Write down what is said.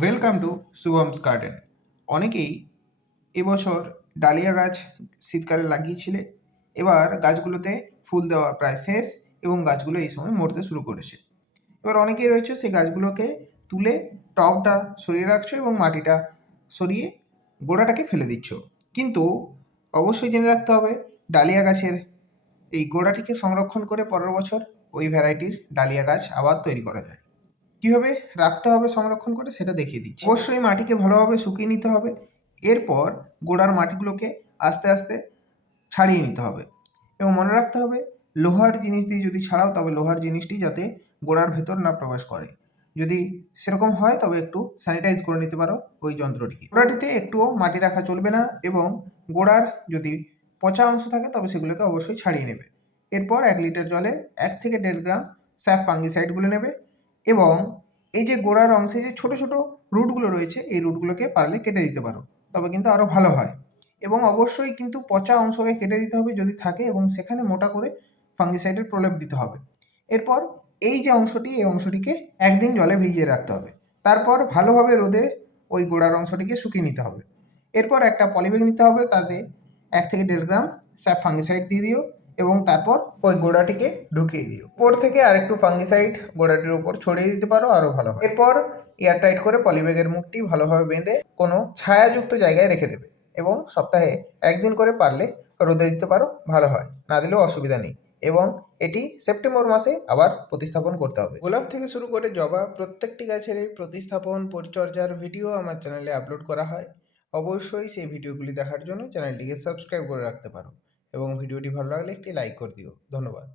Welcome to শুভমস garden. অনেকেই এবছর dahlia গাছ শীতকালে লাগিয়েছিলে, এবার গাছগুলোতে ফুল দেওয়া প্রায় শেষ এবং গাছগুলো এই সময় মরতে শুরু করেছে। এবার অনেকেই রয়েছে সেই গাছগুলোকে তুলে টবটা সরিয়ে রাখছো এবং মাটিটা সরিয়ে গোড়াটাকে ফেলে দিচ্ছ। কিন্তু অবশ্যই জেনে রাখতে হবে, ডালিয়া গাছের এই গোড়াটিকে সংরক্ষণ করে পরের বছর ওই ভ্যারাইটির ডালিয়া গাছ আবার তৈরি করা যায়। কীভাবে রাখতে হবে সংরক্ষণ করে সেটা দেখিয়ে দিচ্ছি। অবশ্যই মাটিকে ভালোভাবে শুকিয়ে নিতে হবে। এরপর গোড়ার মাটিগুলোকে আস্তে আস্তে ছাড়িয়ে নিতে হবে এবং মনে রাখতে হবে লোহার জিনিস দিয়ে যদি ছাড়াও তবে লোহার জিনিসটি যাতে গোড়ার ভেতর না প্রবেশ করে। যদি সেরকম হয় তবে একটু স্যানিটাইজ করে নিতে পারো ওই যন্ত্রটিকে। গোড়াটিতে একটুও মাটি রাখা চলবে না এবং গোড়ার যদি পচা অংশ থাকে তবে সেগুলোকে অবশ্যই ছাড়িয়ে নেবে। এরপর 1 লিটার জলে 1 থেকে 1.5 গ্রাম স্যাফ ফাঙ্গিসাইডগুলো নেবে এবং এই যে গোড়ার অংশে যে ছোট ছোট রুটগুলো রয়েছে এই রুটগুলোকে পারলে কেটে দিতে পারো, তবে কিন্তু আরও ভালো হয়। এবং অবশ্যই কিন্তু পচা অংশকে কেটে দিতে হবে যদি থাকে এবং সেখানে মোটা করে ফাঙ্গিসাইডের প্রলেপ দিতে হবে। এরপর এই যে অংশটি এই অংশটিকে 1 দিন জলে ভিজিয়ে রাখতে হবে। তারপর ভালোভাবে রোদে ওই গোড়ার অংশটিকে শুকিয়ে নিতে হবে। এরপর একটা পলিব্যাগ নিতে হবে, তাতে 1 থেকে 1.5 গ্রাম স্যাফ ফাঙ্গিসাইড দিয়ে দিও এবং তারপর ওই গোড়াটিকে ঢুকিয়ে দিও। উপর থেকে আরেকটু ফাঙ্গিসাইড গোড়াটির উপর ছড়িয়ে দিতে পারো, আরও ভালো হয়। এরপর এয়ারটাইট করে পলিব্যাগের মুখটি ভালোভাবে বেঁধে কোনো ছায়াযুক্ত জায়গায় রেখে দেবে এবং সপ্তাহে 1 দিন করে পারলে রোদে দিতে পারো, ভালো হয়। না দিলেও অসুবিধা নেই এবং এটি সেপ্টেম্বর মাসে আবার প্রতিস্থাপন করতে হবে। গোলাপ থেকে শুরু করে জবা প্রত্যেকটি গাছের এই প্রতিস্থাপন পরিচর্যার ভিডিও আমার চ্যানেলে আপলোড করা হয়। অবশ্যই সেই ভিডিওগুলি দেখার জন্য চ্যানেলটিকে সাবস্ক্রাইব করে রাখতে পারো এবং ভিডিওটি ভালো লাগলে একটি লাইক করে দিও। ধন্যবাদ।